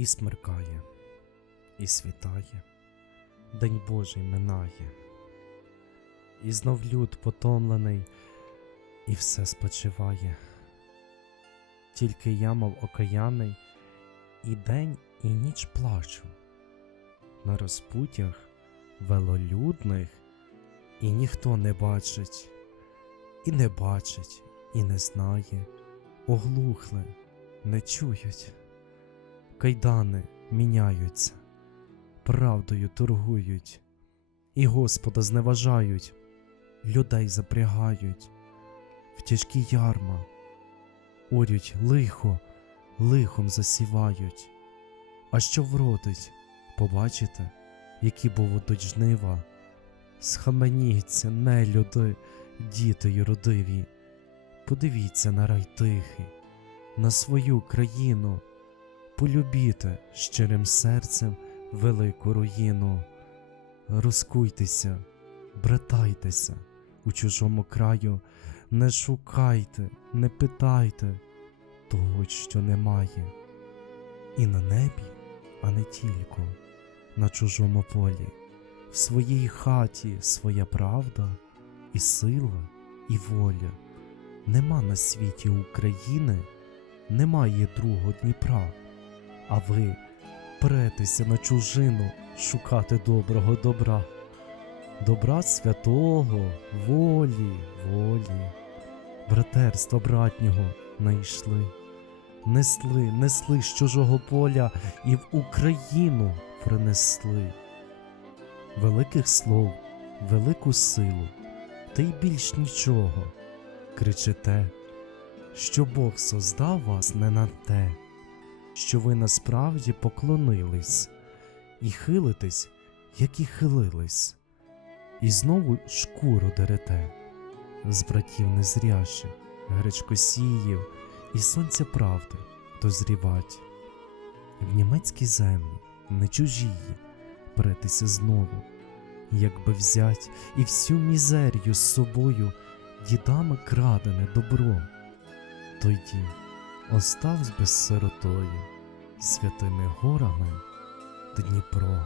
І смеркає, і світає, День Божий минає, і знов люд потомлений, і все спочиває. Тільки я, мов окаяний, і день, і ніч плачу. На розпутях велолюдних, і ніхто не бачить, і не бачить, і не знає, оглухли, не чують. Кайдани міняються, правдою торгують, і Господа зневажають, людей запрягають, в тяжкі ярма, орють лихо, лихом засівають. А що вродить, побачите, які будуть жнива, схаменіться, нелюди, діти юродиві, подивіться на рай тихий, на свою країну полюбіте щирим серцем велику руїну. Розкуйтеся, братайтеся у чужому краю, не шукайте, не питайте того, що немає. І на небі, а не тільки на чужому полі, в своїй хаті своя правда, і сила, і воля. Нема на світі України, немає другого Дніпра а ви претеся на чужину шукати доброго добра, добра святого, волі, волі, братерства братнього найшли, несли, несли з чужого поля і в Україну принесли. Великих слов, велику силу, та й більш нічого. Кричите, що Бог создав вас не на те що ви насправді поклонились і хилитесь, як і хилились, і знову шкуру дерете з братів незрящих, гречкосіїв і сонця правди дозрівать. В німецькій землі не чужії претися знову, якби взять і всю мізерію з собою дідами крадене добро. Той дім оставсь без сиротою, святими горами Дніпро.